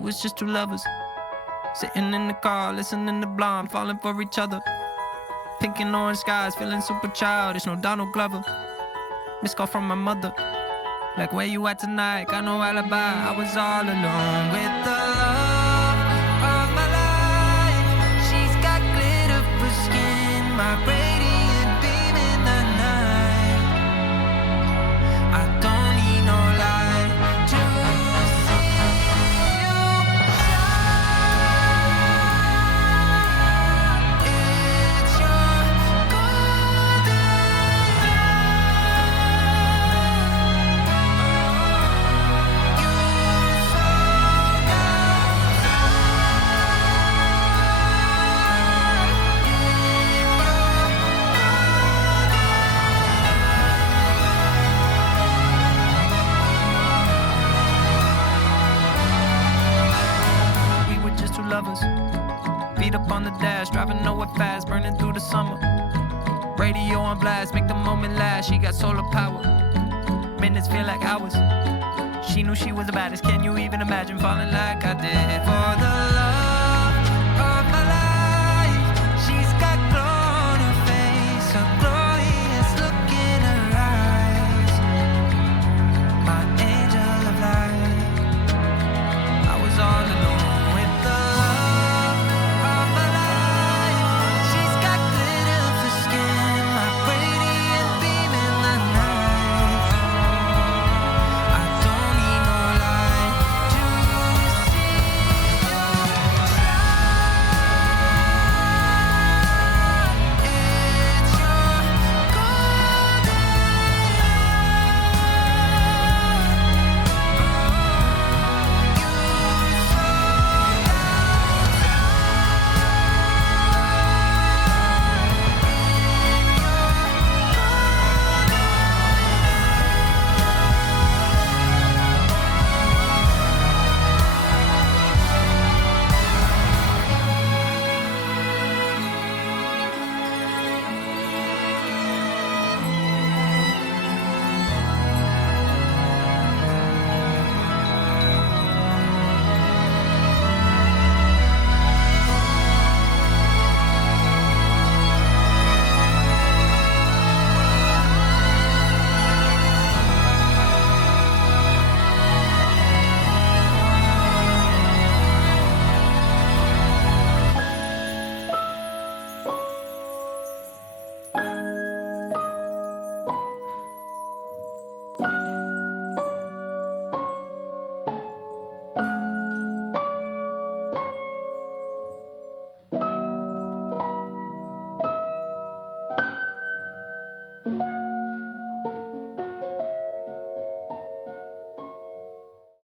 was just two lovers sitting in the car, listening to Blonde, falling for each other. Pink and orange skies, feeling super childish, no Donald Glover. Missed call from my mother, like where you at tonight, got no alibi. I was all alone with the love of my life. She's got glitter for skin, my radiant beam in the night. I don't need no light to see you shine. It's your golden lovers, feet up on the dash, driving nowhere fast, burning through the summer. Radio on blast, make the moment last. She got solar power, minutes feel like hours. She knew she was the baddest. Can you even imagine falling like I did for the